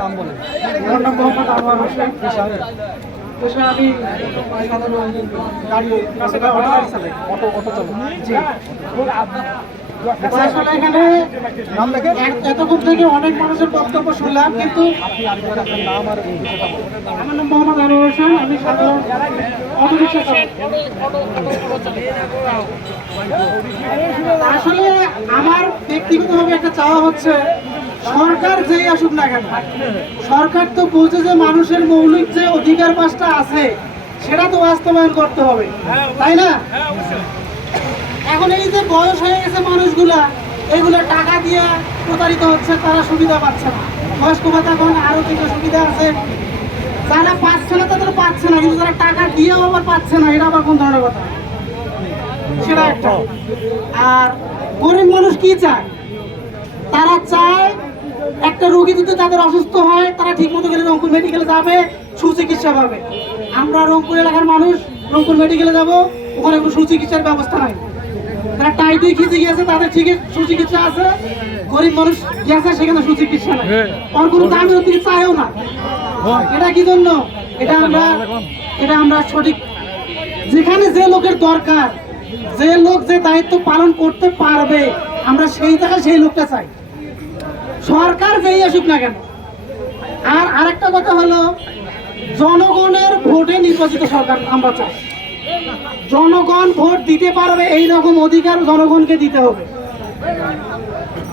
নাম বলেন। আমার নাম মোহাম্মদ আনোয়ার হোসেন। পেশা আমি সাধারণ গাড়ি অটো অটো অটো জি। আসলে এখানে এতক্ষণ থেকে অনেক মানুষের বক্তব্য শুনলাম কিন্তু আমার নাম মোহাম্মদ আনোয়ার হোসেন। আমি সাধারণ অটো রিক্সা চালাই আসলে আমার ব্যক্তিগতভাবে একটা চাওয়া হচ্ছে সরকার যেই আসুক না কেন, সরকার তো বোঝে যে মানুষের মৌলিক যে অধিকার পাঁচটা আছে, সেটা তো বাস্তবায়ন করতে হবে, তাই না? এখন এই যে বয়স হয়ে গেছে মানুষগুলা, এগুলা টাকা দিয়ে প্রতারিত হচ্ছে, তারা সুবিধা পাচ্ছে না। বয়স্ক ভাতা এখন আরও কিছু সুবিধা আছে। যারা পাচ্ছে না, তাদের পাচ্ছে না, কিন্তু যারা টাকা দিয়েও আবার পাচ্ছে না, এটা আবার কোন ধরনের কথা? সেটা একটা। আর গরিব মানুষ কি চায়? তারা চায় একটা রোগী যদি তাদের অসুস্থ হয় তারা ঠিক মতো গেলে রংপুর মেডিকেলে যাবে সুচিকিৎসা পাবে। আমরা রংপুর এলাকার মানুষ রংপুর মেডিকেলে যাব ওখানে কোনো সুচিকিৎসার ব্যবস্থা নাই। তারা টাইটই খিচে গিয়েছে তাদের ঠিক সুচিকিৎসা আছে। গরিব মানুষ গেছে সেখানে সুচিকিৎসা নাই। আর কোনো দামি দিকে চায়ও না। এটা কি জন্য? এটা আমরা এটা আমরা সঠিক যেখানে যে লোকের দরকার যে লোক যে দায়িত্ব পালন করতে পারবে আমরা সেই জায়গায় সেই লোকটা চাই। সরকার যেই আসুক না কেন। আর আরেকটা কথা হলো, জনগণের ভোটে নির্বাচিত সরকার আমরা চাই। জনগণ ভোট দিতে পারবে, এই রকম অধিকার জনগণকে দিতে হবে।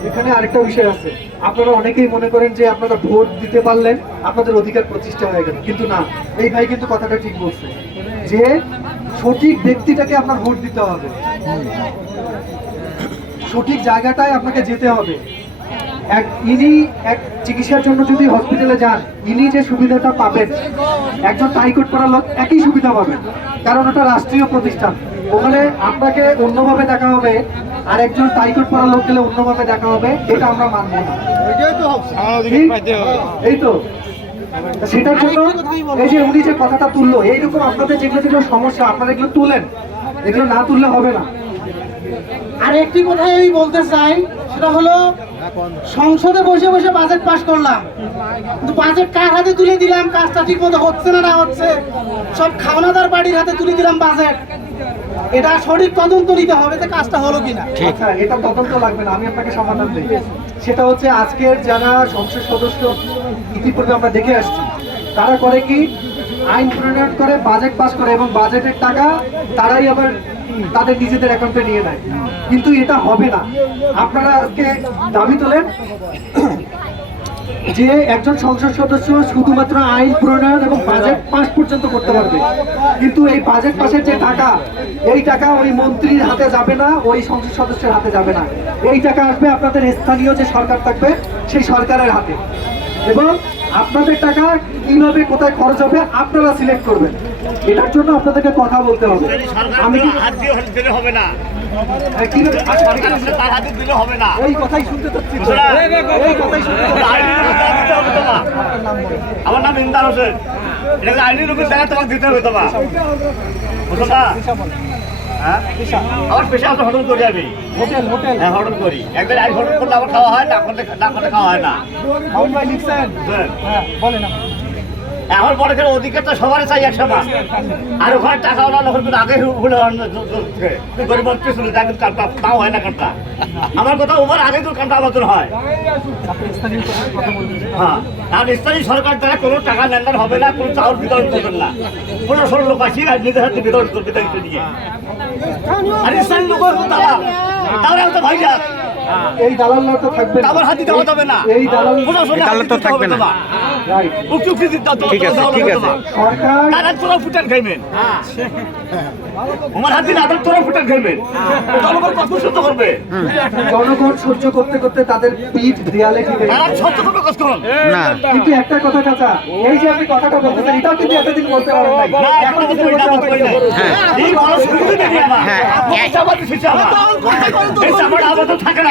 এখানে আরেকটা বিষয় আছে। আপনারা অনেকেই মনে করেন যে আপনারা ভোট দিতে পারলেন, আপনাদের অধিকার প্রতিষ্ঠা হয়ে গেল। কিন্তু না, এই ভাই কিন্তু কথাটা ঠিক বলছে। যে সঠিক ব্যক্তিটাকে আপনার ভোট দিতে হবে। সঠিক জায়গাটায় আপনাকে যেতে হবে। এক ইনি এক চিকিৎসার জন্য যদি হসপিটালে যান ইনি যে সুবিধাটা পাবেন একজন টাইকোট করা লোক একই সুবিধা পাবেন কারণ ওটা রাষ্ট্রীয় প্রতিষ্ঠান। ওখানে আপনাকে অন্যভাবে দেখা হবে আর একজন টাইকোট করা লোক গেলে অন্যভাবে দেখা হবে এটা আমরা মানব না। এই তো। সেটার জন্য এই যে উনি যে কথাটা তুললো এইরকম আপনাদের যেগুলো যেগুলো সমস্যা আপনারা এগুলো তুলেন। এগুলো না তুললে হবে না। আর একটি কথাই আমি বলতে চাই সেটা হলো সংসদে বসে বসে বাজেট পাস করলাম। কিন্তু বাজেট কার হাতে তুলে দিলাম? কাজটা ঠিক মতো হচ্ছে না না হচ্ছে? সব খাওনাদার বাড়ির হাতে তুলে দিলাম বাজেট এটা সঠিক তদন্ত নিতে হবে যে কাজটা হলো কিনা। আচ্ছা এটা তদন্ত লাগবে না আমি আপনাকে সমাধান দিই। সেটা হচ্ছে আজকের যারা সংসদ সদস্য ইতিপূর্বে আমরা দেখে আসছি তারা করে কি? আইন প্রণয়ন করে বাজেট পাস করে এবং বাজেটের টাকা তারাই আবার তাদের নিজেদের অ্যাকাউন্টে নিয়ে নেয়। কিন্তু এটা হবে না। আপনারা আজকে দাবি তোলেন যে একজন সংসদ সদস্য শুধুমাত্র আইন প্রণয়ন এবং বাজেট পাস পর্যন্ত করতে পারবে। কিন্তু এই বাজেট পাসের যে টাকা, এই টাকা ওই মন্ত্রীর হাতে যাবে না, ওই সংসদ সদস্যের হাতে যাবে না। এই টাকা আসবে আপনাদের স্থানীয় যে সরকার থাকবে, সেই সরকারের হাতে। এবং আপনাদের টাকা কীভাবে কোথায় খরচ হবে, আপনারা সিলেক্ট করবেন। এটার জন্য আপনাদেরকে কথা বলতে হবে। আমি কি হাত দিয়ে দিলে হবে না। না। কথাই শুনতে চাচ্ছি। আমার নাম ইমদার হোসেন। এটা আইনি রূপে দেখা তোমাকে দিতে হবে তোমার? হ্যাঁ? আমার পেশা আছে হোটেল করি আমি। Hotel hotel. হ্যাঁ হোটেল করি। একবার আজ হোটেল করলে আমার খাওয়া হয় না করলে না করলে খাওয়া হয় না। লিখছেন। হ্যাঁ আপনি। এখন পরে করে অধিকারটা সবারই চাই একসময় আর ওখানে টাকা ওরা লোকের কিন্তু আগে হলে গরিব মানুষ পেছনে কিন্তু কামটা তাও হয় না কামটা আমার কথা ওভার আগে তো কামটা আমাদের হয়। হ্যাঁ আর স্থানীয় সরকার দ্বারা কোনো টাকা লেনদেন হবে না কোনো চাউল বিতরণ করবেন না। কোনো ষোলো লোক আসি আর নিজের হাতে বিতরণ করবে দায়িত্ব নিয়ে। আর স্থানীয় লোক দালাল তাহলে তো ভাই যাক। এই দালালরা তো থাকবে না। আমার হাতে দেওয়া যাবে না। এই দালাল দালাল তো দিতে হবে থাকবে না। তোমার। রাইট উক্তি উক্তি ঠিক আছে, ঠিক আছে। তারা তোরা ফুটান খাইবেন আমার হাতে আদার তোরা ফুটান খাইবেন জনগণ কত সহ্য করবে। জনগণ সহ্য করতে করতে তাদের পিঠ দেয়ালে ঠেকে তারা সহ্য করবে কষ্ট না। কিন্তু একটা কথা চাচা এই যে আপনি কথাটা বলতেছেন এটাও কিন্তু এতদিন বলতে পারেন না, এখন। এই মানুষ দেখি। হ্যাঁ।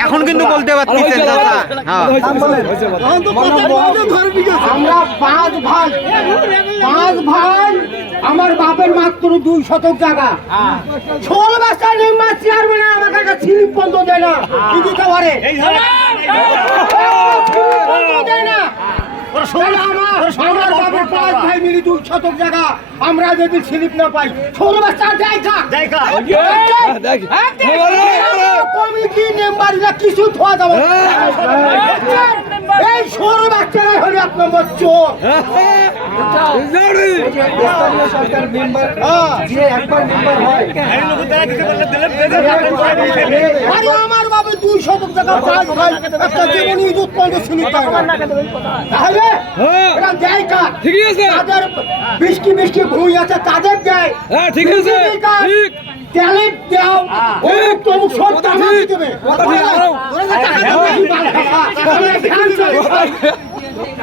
এখন কিন্তু বলতে পারতেছেন দাদা। হ্যাঁ। আমরা পাঁচ ভাই পাঁচ ভাই আমার বাপের মাত্র দুই শতক জায়গা। ষোলো চেয়ারম্যান আমার কাছে স্লিপ বন্ধ দেয় না। কি দিতে পারে? আমার আমার বাবার পাঁচ ভাই মিলি দুই শতক জায়গা। আমরা যদি স্লিপ না পাই ছোট বাচ্চা যাই খা কিছু থোয়া যাবে এই ছোট বাচ্চারাই হলে এক নম্বর চোর। ওই যে স্থানীয় সরকার মেম্বার যে একবার মেম্বার হয়। আরে আমার বাবা দুই শতক জায়গা পাঁচ ভাই। একটা জীবনী ইজত পয়েন্টে স্লিপ তাহলে এরা দেয় কার? ঠিকই আছে। তাদের বিস্কি বিস্কি ভুঁই আছে তাদের দেয়। হ্যাঁ ঠিক আছে। ঠিক। তেলের দাও অমুক তমুক সব টাকা যে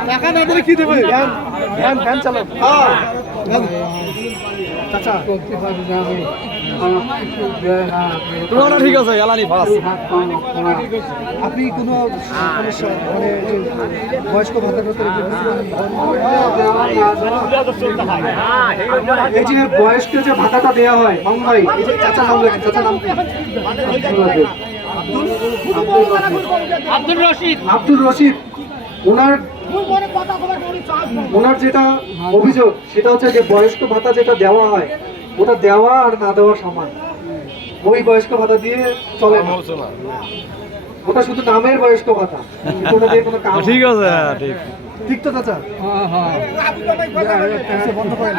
টাকা না দিলে কি দেবে ভ্যান ভ্যান ভ্যান চালাও চাচা তোমার ঠিক আছে এলানি ফার্স্ট আপনি কোনো কোনো মানে বয়স্ক ভাতা এই যে বয়স্ক যে ভাতাটা দেওয়া হয় মামুন ভাই এই যে চাচা নাম লেখেন চাচা নাম আব্দুল রশিদ। আব্দুল রশিদ ওনার ওনার যেটা অভিযোগ সেটা হচ্ছে যে বয়স্ক ভাতা যেটা দেওয়া হয় ওটা দেওয়া আর না দেওয়া সমান। ওই বয়স্ক ভাতা দিয়ে চলে না। ওটা শুধু নামের বয়স্ক ভাতা। ওটা দিয়ে কোনো কাজ ঠিক আছে হ্যাঁ ঠিক। ঠিক তো চাচা? বন্ধ করে